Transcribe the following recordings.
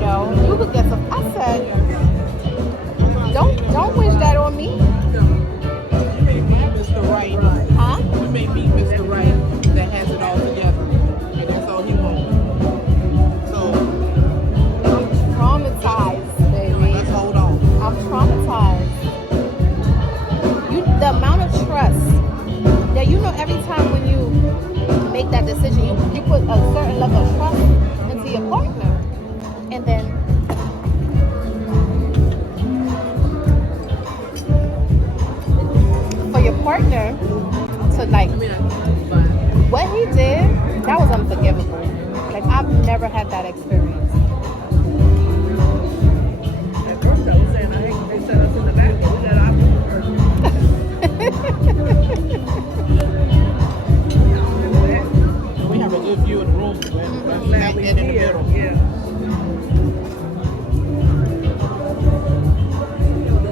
No, you could get some. I said, don't wish that on me. You may be Mr. Right. Huh? You may be Mr. Right that has it all together. And that's all he wants. So, I'm traumatized, baby. let's hold on. I'm traumatized. The amount of trust that every time when you make that decision, you put a certain level of trust into your partner, and then for your partner to what he did, that was unforgivable. Like, I've never had that experience. At first I was saying they set us in the back, but we let our people first. We have a good view of the room. We're smack dead in the middle. Yeah.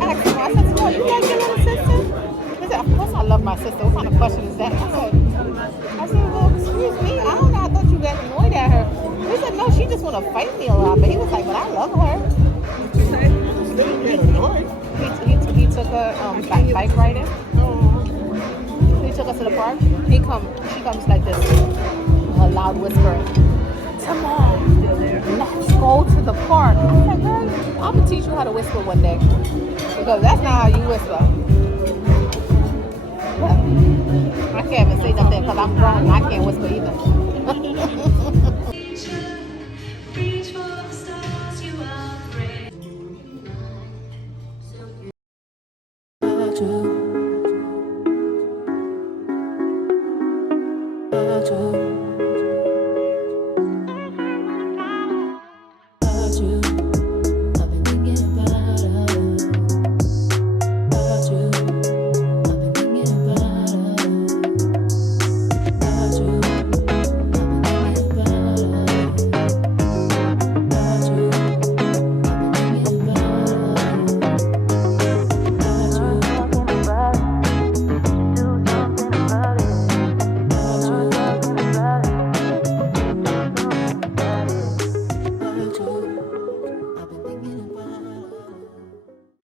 I said, "Oh, you guys your little sister?" He said, "Of course I love my sister. What kind of question is that?" I said, "Well, excuse me. I don't know. I thought you got annoyed at her." He said, "No, she just want to fight me a lot." But he was like, "But I love her." He took her bike riding. He took us to the park. She comes like this, a loud whisper. "Come on, let's go to the park." I'm like, "Girl, I'm gonna teach you how to whisper one day, because that's not how you whisper." But I can't even say nothing because I'm grown and I can't whisper either.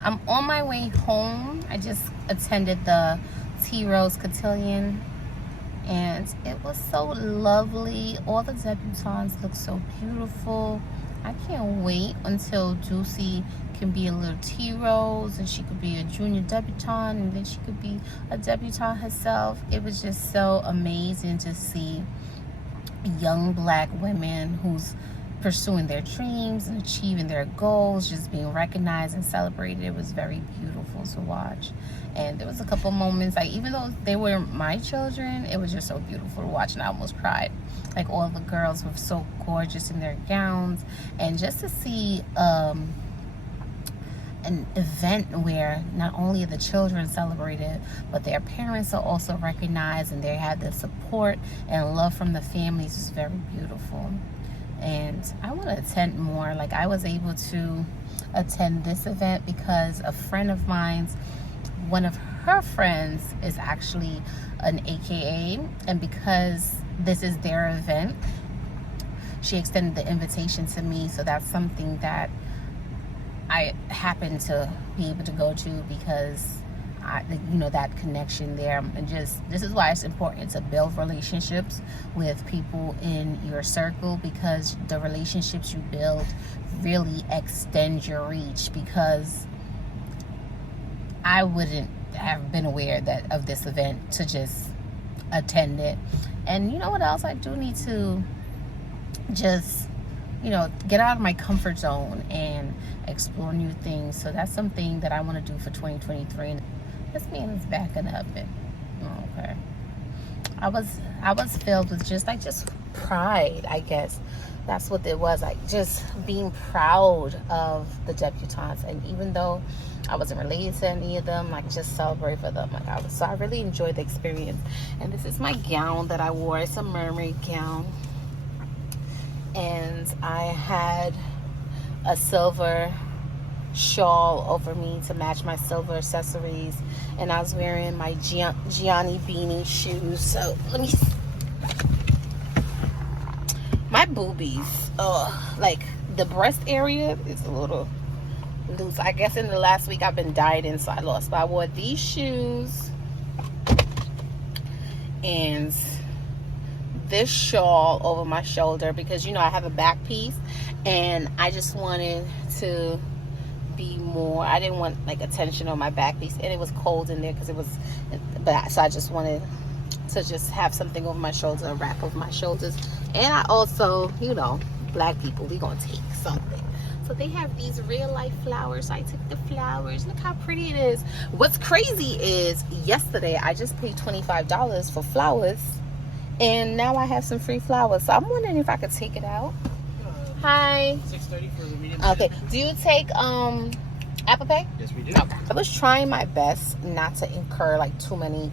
I'm on my way home. I just attended the Tea Rose Cotillion, and it was so lovely. All the debutantes look so beautiful. I can't wait until Juicy can be a little Tea Rose, and she could be a junior debutante, and then she could be a debutante herself. It was just so amazing to see young black women who's pursuing their dreams and achieving their goals, just being recognized and celebrated. It was very beautiful to watch. And there was a couple moments, like, even though they were my children, it was just so beautiful to watch, and I almost cried. Like, all the girls were so gorgeous in their gowns, and just to see an event where not only are the children celebrated, but their parents are also recognized, and they had the support and love from the families is very beautiful. And I want to attend more. Like, I was able to attend this event because a friend of mine's, one of her friends is actually an AKA, and because this is their event, she extended the invitation to me. So that's something that I happen to be able to go to because that connection there. And just, this is why it's important to build relationships with people in your circle, because the relationships you build really extend your reach. Because I wouldn't have been aware of this event to just attend it. And you know what else? I do need to just get out of my comfort zone and explore new things. So that's something that I want to do for 2023. This man is backing up, and okay. I was filled with just pride, I guess. That's what it was, like just being proud of the debutantes. And even though I wasn't related to any of them, like, just celebrate for them. So I really enjoyed the experience. And this is my gown that I wore. It's a mermaid gown. And I had a silver shawl over me to match my silver accessories, and I was wearing my Gianni beanie shoes. So let me, my boobies, like the breast area is a little loose. I guess in the last week I've been dieting, so I lost. But I wore these shoes and this shawl over my shoulder because, you know, I have a back piece, and I just wanted to be more, I didn't want like attention on my back piece, and it was cold in there because it was, but so I just wanted to just have something over my shoulders, a wrap over my shoulders. And I also, you know, black people, we gonna take something. So they have these real life flowers. I took the flowers. Look how pretty it is. What's crazy is yesterday I just paid $25 for flowers, and now I have some free flowers. So I'm wondering if I could take it out. Hi. $6.30 for the medium. Okay. Do you take Apple Pay? Yes, we do. Okay. I was trying my best not to incur like too many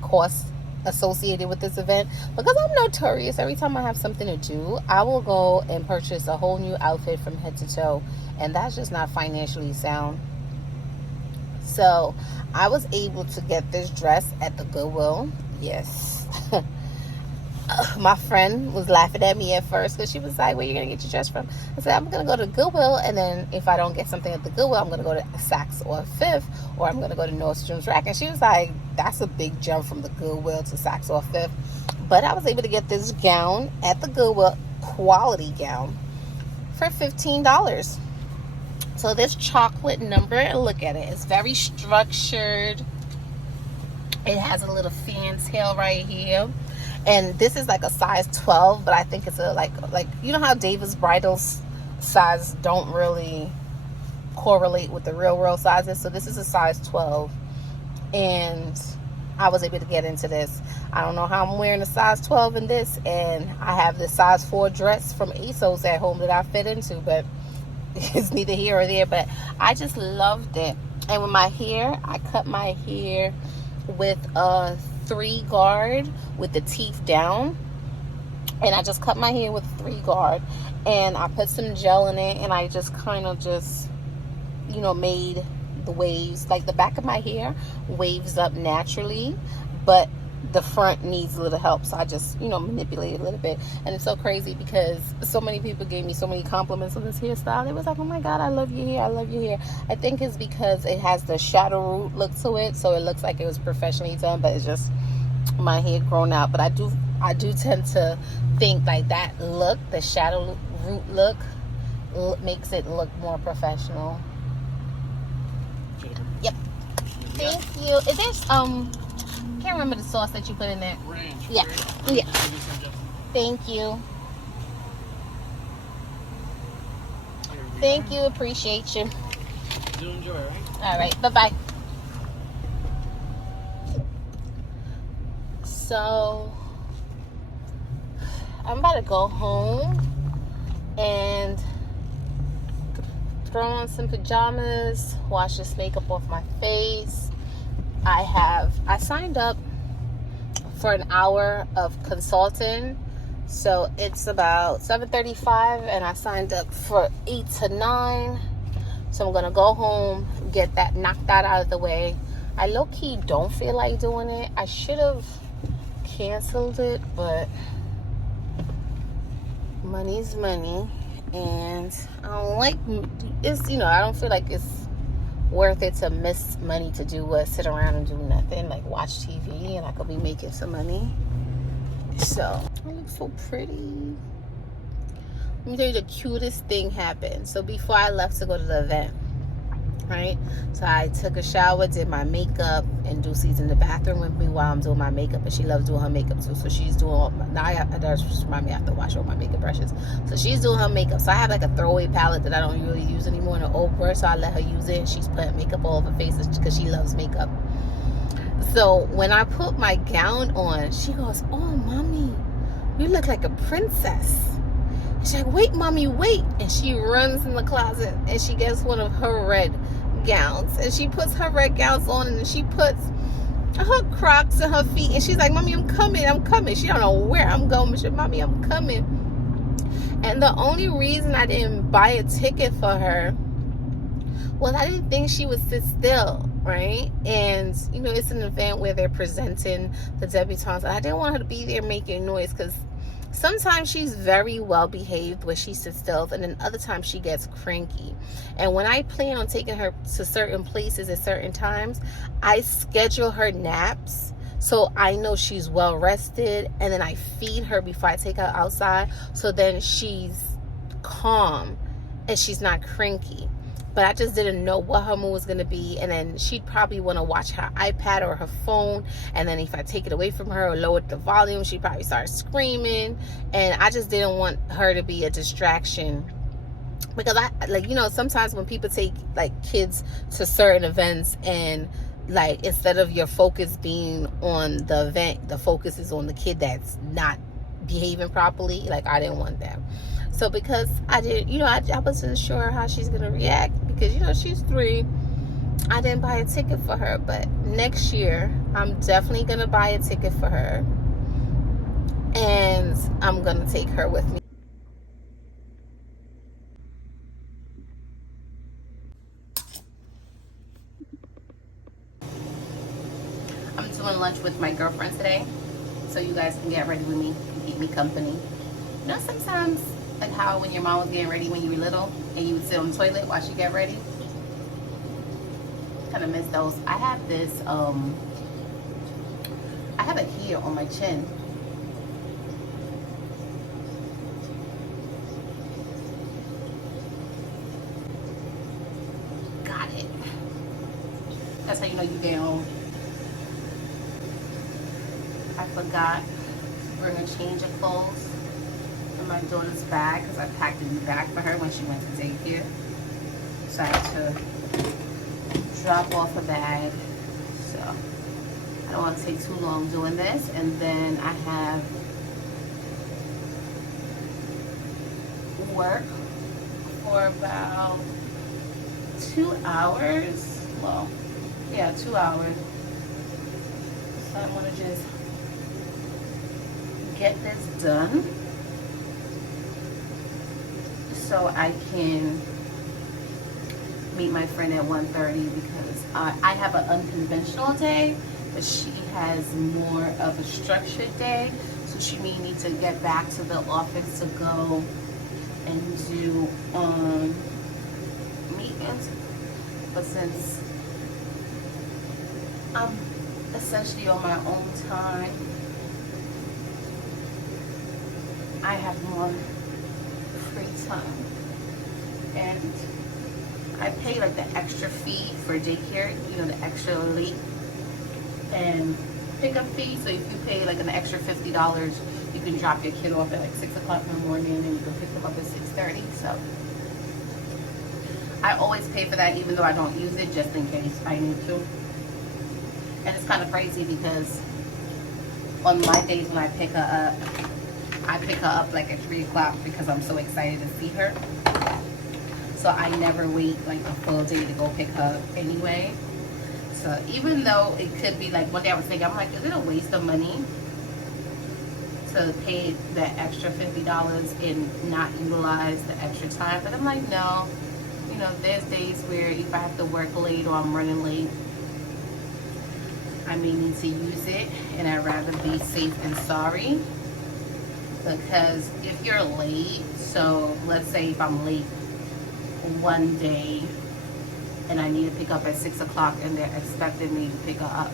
costs associated with this event, because I'm notorious. Every time I have something to do, I will go and purchase a whole new outfit from head to toe, and that's just not financially sound. So I was able to get this dress at the Goodwill. Yes. My friend was laughing at me at first because she was like, where are you going to get your dress from? I said, I'm going to go to Goodwill, and then if I don't get something at the Goodwill, I'm going to go to Saks or Fifth, or I'm going to go to Nordstrom's Rack. And she was like, that's a big jump from the Goodwill to Saks or Fifth. But I was able to get this gown at the Goodwill, quality gown, for $15. So this chocolate number, and look at it, it's very structured. It has a little fantail right here. And this is like a size 12, but I think it's a like you know how David's bridals size don't really correlate with the real world sizes. So this is a size 12, and I was able to get into this. I don't know how I'm wearing a size 12 in this, and I have the size 4 dress from ASOS at home that I fit into, but it's neither here or there. But I just loved it. And with my hair, I cut my hair with a 3 guard with the teeth down, and I just cut my hair with 3 guard, and I put some gel in it, and I just kind of just, you know, made the waves, like the back of my hair waves up naturally, but the front needs a little help. So I just, you know, manipulate a little bit. And it's so crazy because so many people gave me so many compliments on this hairstyle. It was like, oh my God, I love your hair, I love your hair. I think it's because it has the shadow root look to it, so it looks like it was professionally done, but it's just my hair grown out. But I do tend to think like that look, the shadow root look, makes it look more professional. Yep. Thank you. Is there can't remember the sauce that you put in there. Ranch. Yeah. Ranch. Yeah. Thank you. Thank you. Appreciate you. Do enjoy, right? All right. Bye-bye. So I'm about to go home and throw on some pajamas, wash this makeup off my face. I signed up for an hour of consulting, so it's about 7:35, and I signed up for 8 to 9. So I'm gonna go home, get that knocked out of the way. I low-key don't feel like doing it. I should have canceled it, but money's money, and I don't like it's, you know, I don't feel like it's worth it to miss money to do what, sit around and do nothing, like watch TV, and I could be making some money. So I look so pretty. Let me tell you, the cutest thing happened. So before I left to go to the event, right, so I took a shower, did my makeup, and Dulcie's in the bathroom with me while I'm doing my makeup, and she loves doing her makeup too. So she's doing, now that just remind me, I have to wash all my makeup brushes. So she's doing her makeup. So I have like a throwaway palette that I don't really use anymore in an old brush, so I let her use it, and she's putting makeup all over her face because she loves makeup. So when I put my gown on, she goes, oh, mommy, you look like a princess. And she's like, wait, mommy, wait. And she runs in the closet, and she gets one of her red gowns, and she puts her red gowns on, and she puts her Crocs in her feet, and she's like, mommy, I'm coming. She don't know where I'm going, but she, mommy, I'm coming. And the only reason I didn't buy a ticket for her Well, I didn't think she would sit still, right? And, you know, it's an event where they're presenting the debutantes. I didn't want her to be there making noise because sometimes she's very well behaved where she sits still, and then other times she gets cranky. And when I plan on taking her to certain places at certain times, I schedule her naps so I know she's well rested, and then I feed her before I take her outside, so then she's calm and she's not cranky. But I just didn't know what her mood was going to be, and then she'd probably want to watch her iPad or her phone, and then if I take it away from her or lower the volume, she'd probably start screaming, and I just didn't want her to be a distraction. Because I, like, you know, sometimes when people take like kids to certain events, and like instead of your focus being on the event, the focus is on the kid that's not behaving properly. Like, I didn't want that. So because I did, you know, I wasn't sure how she's gonna react, because, you know, she's 3. I didn't buy a ticket for her, but next year I'm definitely gonna buy a ticket for her, and I'm gonna take her with me. I'm doing lunch with my girlfriend today, so you guys can get ready with me and keep me company. You know, sometimes, like how when your mom was getting ready when you were little, and you would sit on the toilet while she get ready. Kind of miss those. I have this, I have it here on my chin. Got it. That's how you know you get home. I forgot to bring a change of clothes in my daughter's bag, because I packed a new bag for her when she went to daycare. So I had to drop off a bag. So I don't want to take too long doing this. And then I have work for about 2 hours. Well, yeah, 2 hours. So I want to just get this done so I can meet my friend at 1:30, because I have an unconventional day, but she has more of a structured day. So she may need to get back to the office to go and do meetings. But since I'm essentially on my own time, I have more free time. And I pay like the extra fee for daycare, you know, the extra late and pickup fee. So if you pay like an extra $50, you can drop your kid off at like 6 o'clock in the morning, and you can pick them up at 6:30. So I always pay for that, even though I don't use it, just in case I need to. And it's kind of crazy because on my days when I pick her up like at 3 o'clock, because I'm so excited to see her. So I never wait like a full day to go pick her up anyway. So even though it could be like, one day I was thinking, I'm like, is it a waste of money to pay that extra $50 and not utilize the extra time? But I'm like, no. You know, there's days where if I have to work late or I'm running late, I may need to use it, and I'd rather be safe than sorry. Because if you're late, so let's say if I'm late one day and I need to pick up at 6 o'clock, and they're expecting me to pick her up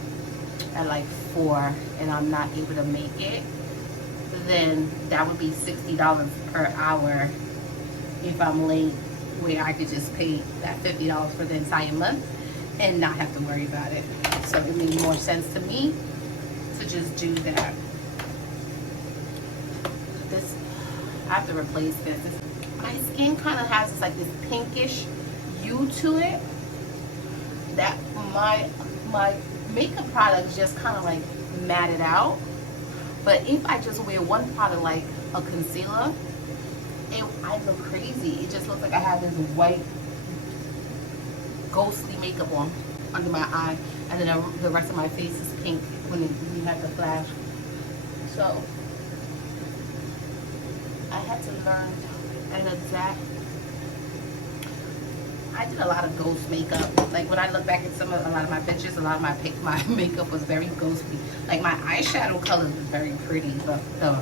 at like 4, and I'm not able to make it, then that would be $60 per hour if I'm late, where I could just pay that $50 for the entire month and not have to worry about it. So it made more sense to me to just do that. This, I have to replace this. My skin kind of has this, like this pinkish hue to it that my makeup products just kind of like matte it out. But if I just wear one product like a concealer, I look crazy. It just looks like I have this white ghostly makeup on under my eye, and then the rest of my face is pink when you have the flash. So I had to learn and adapt. I I did a lot of ghost makeup. Like when I look back at a lot of my pictures, a lot of my makeup was very ghostly. Like my eyeshadow colors was very pretty, but the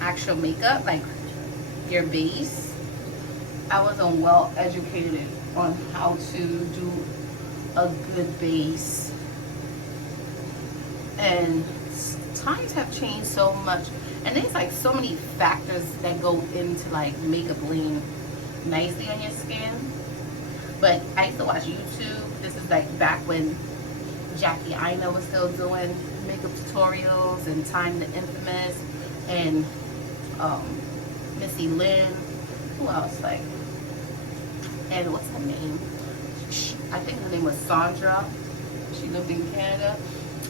actual makeup, like your base, I wasn't well educated on how to do a good base. And times have changed so much, and there's like so many factors that go into like makeup laying nicely on your skin. But I used to watch YouTube. This is like back when Jackie Aina was still doing makeup tutorials, and Time the Infamous, and Missy Lynn. Who else? Like, and what's her name? I think her name was Sandra. She lived in Canada.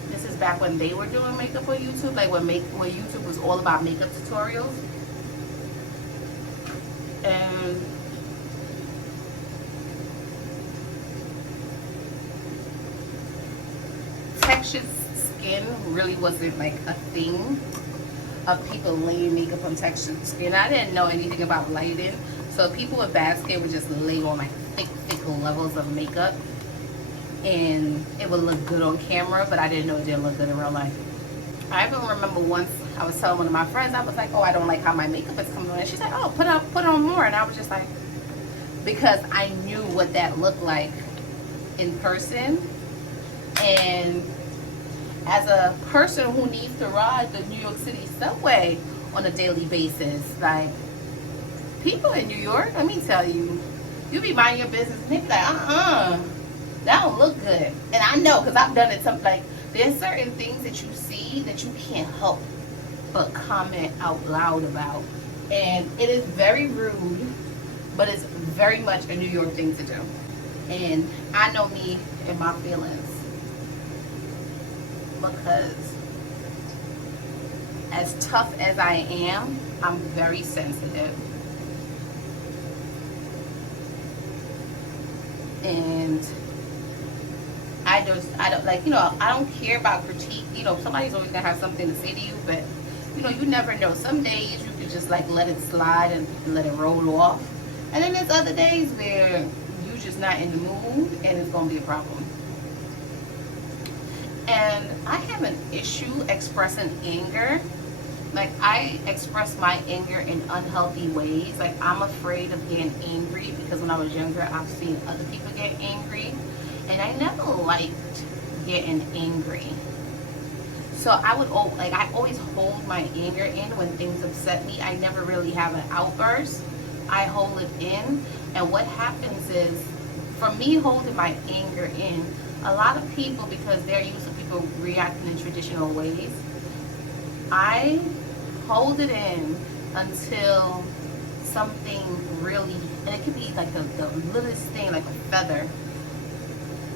This is back when they were doing makeup on YouTube, like when YouTube was all about makeup tutorials. And textured skin really wasn't like a thing of people laying makeup on textured skin. I didn't know anything about lighting, so people with bad skin would just lay on like thick levels of makeup, and it would look good on camera, but I didn't know it didn't look good in real life. I even remember once I was telling one of my friends, I was like, oh, I don't like how my makeup is coming on, and she's like, oh, put on more. And I was just like, because I knew what that looked like in person. And as a person who needs to ride the New York City subway on a daily basis, like, people in New York, let me tell you, you be minding your business and they be like, that don't look good. And I know, because I've done it. Something like, there's certain things that you see that you can't help but comment out loud about. And it is very rude, but it's very much a New York thing to do. And I know me and my feelings, because as tough as I am, I'm very sensitive. And I don't like, I don't care about critique. Somebody's always gonna have something to say to you, but you never know. Some days you could just like let it slide and let it roll off, and then there's other days where you're just not in the mood and it's gonna be a problem. And I have an issue expressing anger. Like, I express my anger in unhealthy ways. Like, I'm afraid of getting angry because when I was younger, I've seen other people get angry. And I never liked getting angry. So I always hold my anger in when things upset me. I never really have an outburst. I hold it in. And what happens is, from me holding my anger in, a lot of people, because they're used to people reacting in traditional ways, I hold it in until something really, and it could be like the littlest thing, like a feather.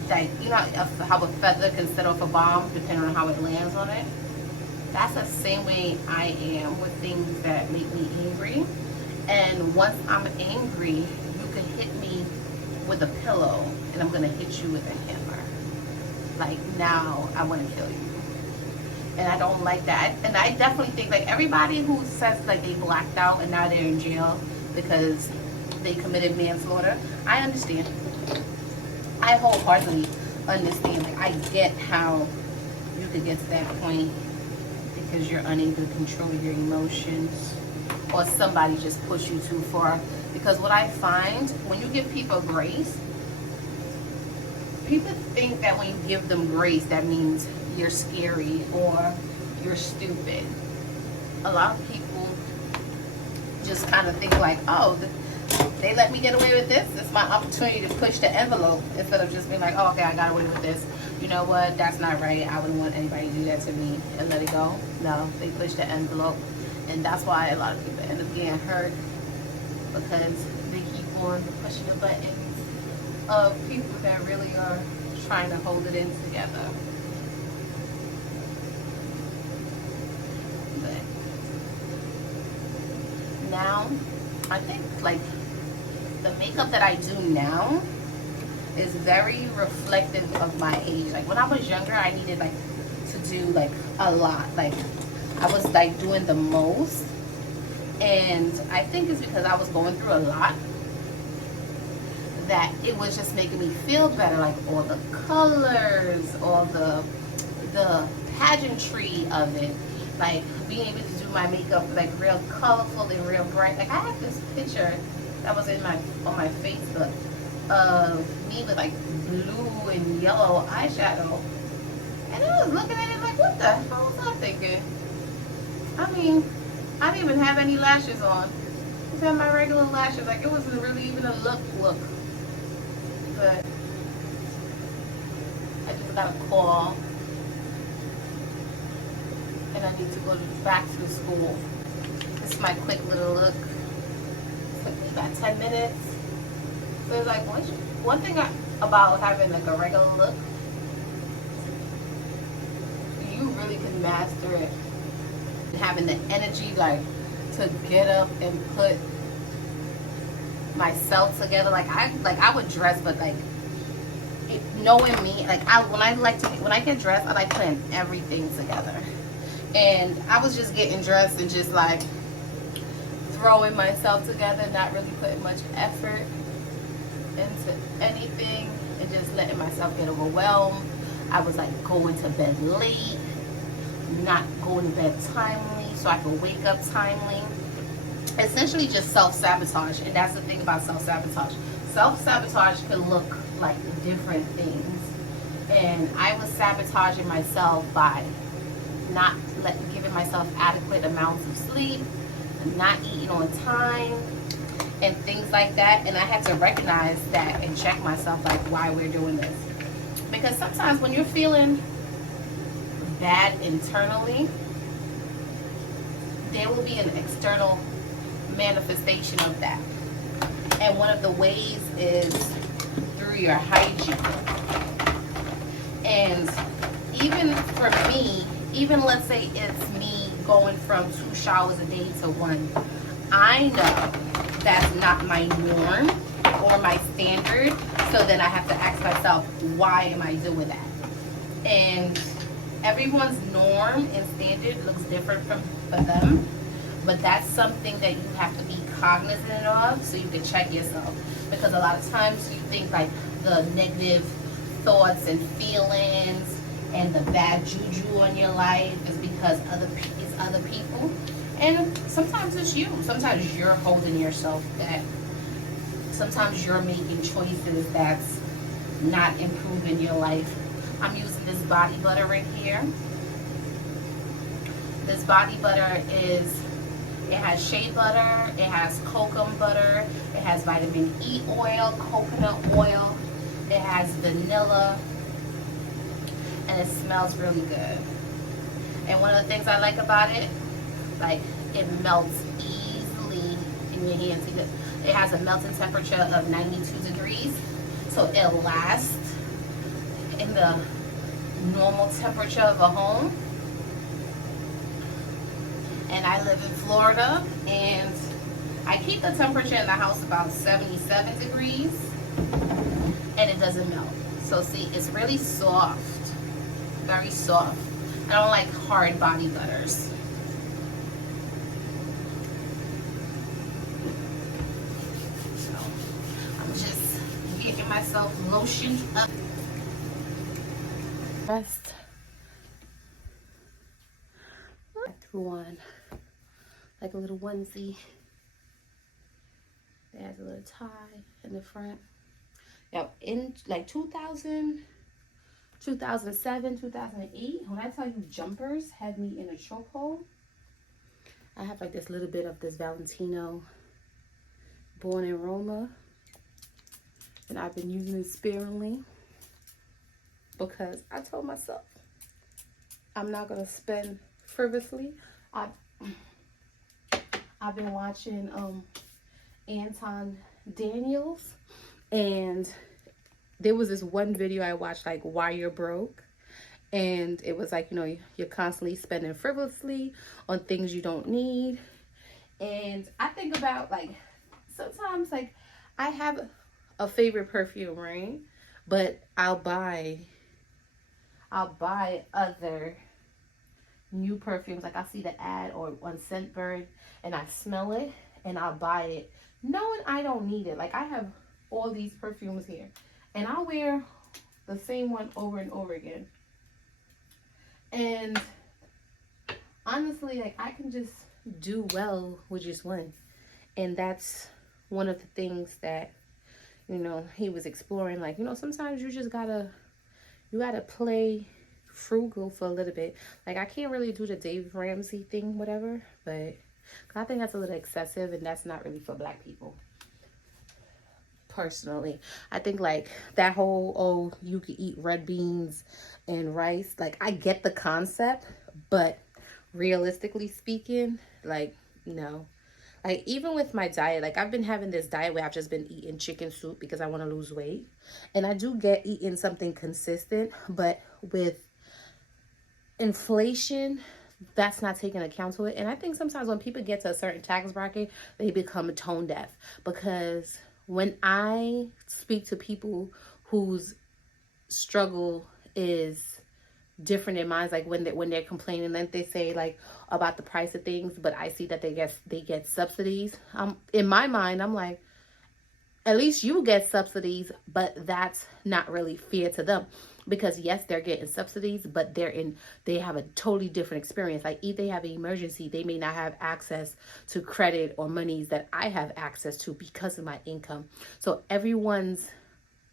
Like, how a feather can set off a bomb depending on how it lands on it. That's the same way I am with things that make me angry. And once I'm angry, you can hit me with a pillow and I'm gonna hit you with a hammer. Like, now I want to kill you. And I don't like that. And I definitely think, like, everybody who says like they blacked out and now they're in jail because they committed manslaughter, I understand. I wholeheartedly understand. Like, I get how you could get to that point because you're unable to control your emotions, or somebody just pushed you too far. Because what I find, when you give people grace, people think that when you give them grace, that means you're scary or you're stupid. A lot of people just kind of think like, oh, they let me get away with this. It's my opportunity to push the envelope, instead of just being like, oh, okay, I got away with this. You know what? That's not right. I wouldn't want anybody to do that to me, and let it go. No, they push the envelope. And that's why a lot of people end up getting hurt, because they keep on pushing the buttons of people that really are trying to hold it in together. But now, I think like the makeup that I do now is very reflective of my age. Like, when I was younger, I needed like to do like a lot. Like, I was like doing the most, and I think it's because I was going through a lot that it was just making me feel better, like all the colors, all the pageantry of it, like being able to do my makeup like real colorful and real bright. Like I have this picture that was on my Facebook of me with like blue and yellow eyeshadow, and I was looking at it like, what the hell was I thinking? I mean, I didn't even have any lashes on. I just had my regular lashes. Like it wasn't really even a look. But I just got a call, and I need to go back to the school. This is my quick little look. Took me about 10 minutes. So it's like one thing about having like a regular look, you really can master it. And having the energy like to get up and put myself together. Like I would dress, but like knowing me, like when I get dressed, I like putting everything together. And I was just getting dressed and just like throwing myself together, not really putting much effort into anything, and just letting myself get overwhelmed. I was like going to bed late, not going to bed timely so I could wake up timely. Essentially just self-sabotage. And that's the thing about self-sabotage. Self-sabotage can look like different things, and I was sabotaging myself by not giving myself adequate amounts of sleep, not eating on time, and things like that. And I had to recognize that and check myself, like, why we're doing this. Because sometimes when you're feeling bad internally, there will be an external manifestation of that. And one of the ways is through your hygiene. And even for me, even let's say it's me going from 2 showers a day to 1, I know that's not my norm or my standard. So then I have to ask myself, why am I doing that? And everyone's norm and standard looks different for them. But that's something that you have to be cognizant of so you can check yourself. Because a lot of times you think like the negative thoughts and feelings and the bad juju on your life is because it's other people. And sometimes it's you. Sometimes you're holding yourself back. Sometimes you're making choices that's not improving your life. I'm using this body butter right here. This body butter it has shea butter, it has kokum butter, it has vitamin E oil, coconut oil, it has vanilla, and it smells really good. And one of the things I like about it, like it melts easily in your hands. It has a melting temperature of 92 degrees, so it'll last in the normal temperature of a home. And I live in Florida, and I keep the temperature in the house about 77 degrees, and it doesn't melt. So see, it's really soft, very soft. I don't like hard body butters. So I'm just getting myself lotioned up. Rest. I threw on like a little onesie. It has a little tie in the front. Now, in like 2007, 2008, when I tell you jumpers had me in a chokehold, I have like this little bit of this Valentino Born in Roma, and I've been using it sparingly because I told myself I'm not gonna spend frivolously. I've been watching Anton Daniels, and there was this one video I watched, like why you're broke, and it was like, you know, you're constantly spending frivolously on things you don't need. And I think about like sometimes like I have a favorite perfume, right? But I'll buy other new perfumes. Like I see the ad or on Scentbird and I smell it and I'll buy it knowing I don't need it. Like I have all these perfumes here. And I wear the same one over and over again. And honestly, like, I can just do well with just one. And that's one of the things that, you know, he was exploring. Like, you know, sometimes you just gotta play frugal for a little bit. Like, I can't really do the Dave Ramsey thing, whatever, but I think that's a little excessive, and that's not really for Black people. Personally, I think like that whole, oh, you could eat red beans and rice, like, I get the concept, but realistically speaking, like, no. Like, even with my diet, like, I've been having this diet where I've just been eating chicken soup because I want to lose weight, and I do get eating something consistent, but with inflation, that's not taking account to it. And I think sometimes when people get to a certain tax bracket, they become tone deaf, because when I speak to people whose struggle is different in mine, like when they're complaining, then they say like about the price of things, but I see that they get subsidies. In my mind, I'm like, at least you get subsidies, but that's not really fair to them, because yes, they're getting subsidies, but they have a totally different experience. Like, if they have an emergency, they may not have access to credit or monies that I have access to because of my income. So everyone's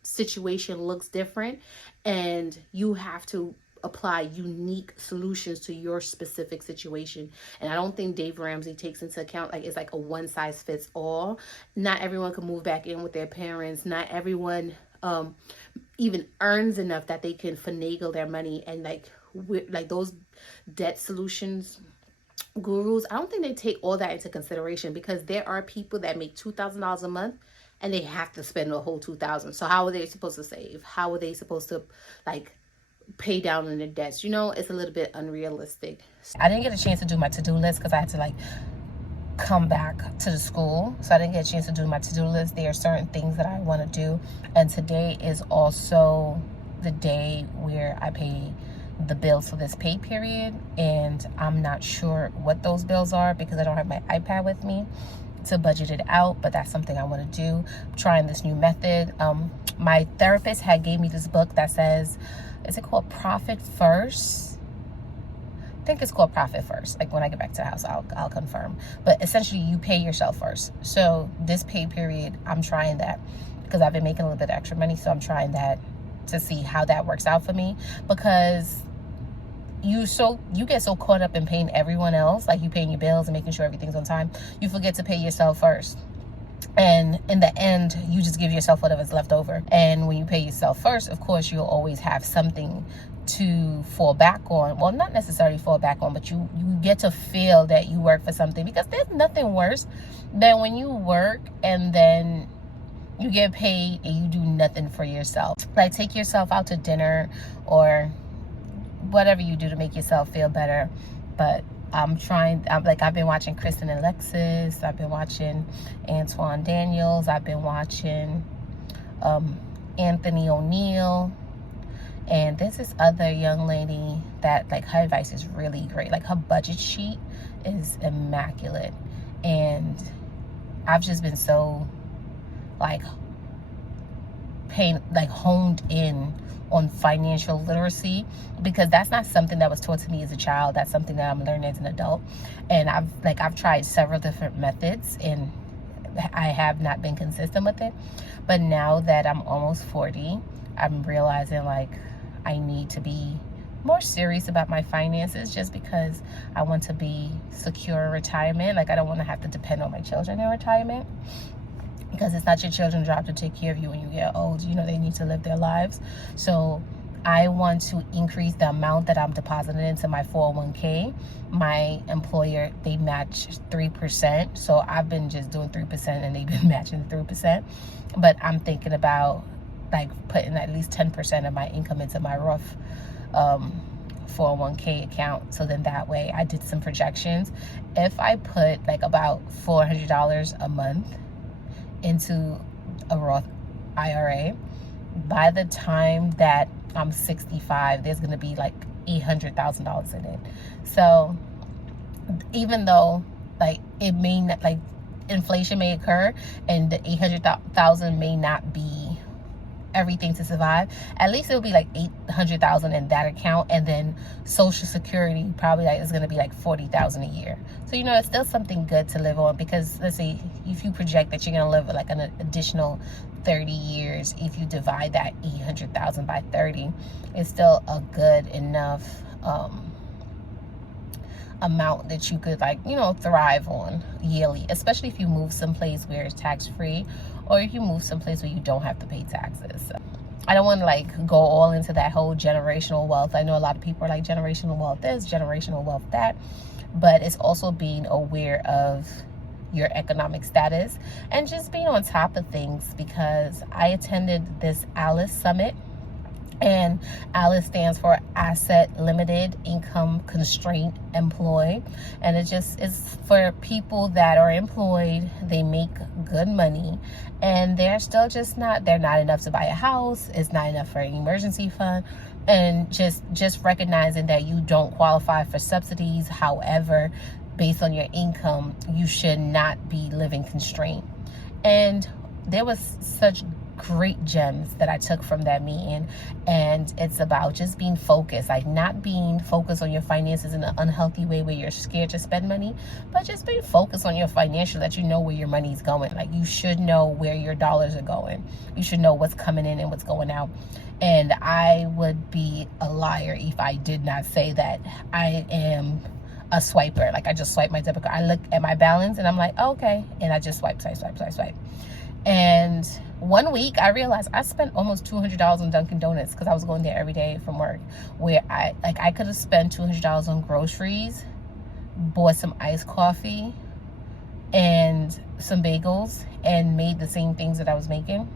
situation looks different, and you have to apply unique solutions to your specific situation. And I don't think Dave Ramsey takes into account, like, it's like a one size fits all. Not everyone can move back in with their parents. Not everyone even earns enough that they can finagle their money. And like those debt solutions gurus, I don't think they take all that into consideration, because there are people that make $2,000 a month and they have to spend the whole $2,000. So how are they supposed to save? How are they supposed to like pay down on their debts? You know, it's a little bit unrealistic. I didn't get a chance to do my to-do list because I had to like come back to the school, so I didn't get a chance to do my to-do list. There are certain things that I want to do, and today is also the day where I pay the bills for this pay period, and I'm not sure what those bills are because I don't have my iPad with me to budget it out, but that's something I want to do. I'm trying this new method. My therapist had gave me this book that says, is it called Profit First? I think it's called Profit First. Like, when I get back to the house, I'll confirm. But essentially, you pay yourself first. So this pay period, I'm trying that because I've been making a little bit of extra money. So I'm trying that to see how that works out for me, because you get so caught up in paying everyone else, like you paying your bills and making sure everything's on time, you forget to pay yourself first. And in the end, you just give yourself whatever's left over. And when you pay yourself first, of course, you'll always have something to fall back on. Well, not necessarily fall back on, but you get to feel that you work for something, because there's nothing worse than when you work and then you get paid and you do nothing for yourself. Like, take yourself out to dinner or whatever you do to make yourself feel better. But I've been watching Kristen and Alexis. I've been watching Antoine Daniels. I've been watching Anthony O'Neill. And there's this other young lady that, like, her advice is really great. Like, her budget sheet is immaculate. And I've just been so, like, honed in on financial literacy, because that's not something that was taught to me as a child. That's something that I'm learning as an adult. And I've tried several different methods, and I have not been consistent with it. But now that I'm almost 40, I'm realizing, like, I need to be more serious about my finances, just because I want to be secure in retirement. Like, I don't want to have to depend on my children in retirement, because it's not your children's job to take care of you when you get old. You know, they need to live their lives. So I want to increase the amount that I'm depositing into my 401k. My employer, they match 3%. So I've been just doing 3% and they've been matching 3%. But I'm thinking about, like, putting at least 10% of my income into my Roth 401k account. So then that way, I did some projections. If I put like about $400 a month into a Roth IRA, by the time that I'm 65, there's going to be like $800,000 in it. So even though, like, it may not, like, inflation may occur and the 800,000 may not be everything to survive, at least it'll be like 800,000 in that account, and then Social Security probably like is going to be like 40,000 a year. So you know, it's still something good to live on, because let's say if you project that you're going to live like an additional 30 years, if you divide that 800,000 by 30, it's still a good enough amount that you could, like, you know, thrive on yearly, especially if you move someplace where it's tax-free, or if you move someplace where you don't have to pay taxes. So I don't want to like go all into that whole generational wealth. I know a lot of people are like generational wealth this, generational wealth that, but it's also being aware of your economic status and just being on top of things, because I attended this ALICE summit, and ALICE stands for Asset Limited Income Constraint Employed, and it just is for people that are employed, they make good money, and they're still just they're not enough to buy a house, it's not enough for an emergency fund, and just recognizing that you don't qualify for subsidies. However, based on your income, you should not be living constrained. And there was such great gems that I took from that meeting, and it's about just being focused, like not being focused on your finances in an unhealthy way where you're scared to spend money, but just being focused on your financial, that you know where your money's going. Like, you should know where your dollars are going, you should know what's coming in and what's going out. And I would be a liar if I did not say that I am a swiper. Like, I just swipe my debit card, I look at my balance and I'm like, oh, okay, and I just swipe. And one week I realized I spent almost $200 on Dunkin' Donuts, because I was going there every day from work, where I could have spent $200 on groceries, bought some iced coffee and some bagels, and made the same things that I was making.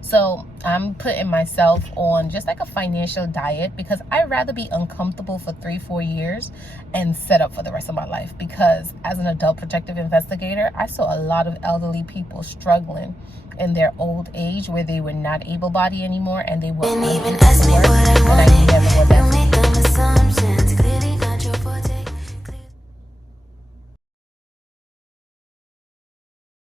So I'm putting myself on just like a financial diet, because I'd rather be uncomfortable for 3-4 years and set up for the rest of my life. Because as an adult protective investigator, I saw a lot of elderly people struggling in their old age, where they were not able-bodied anymore and they were unable to work, and I never want that.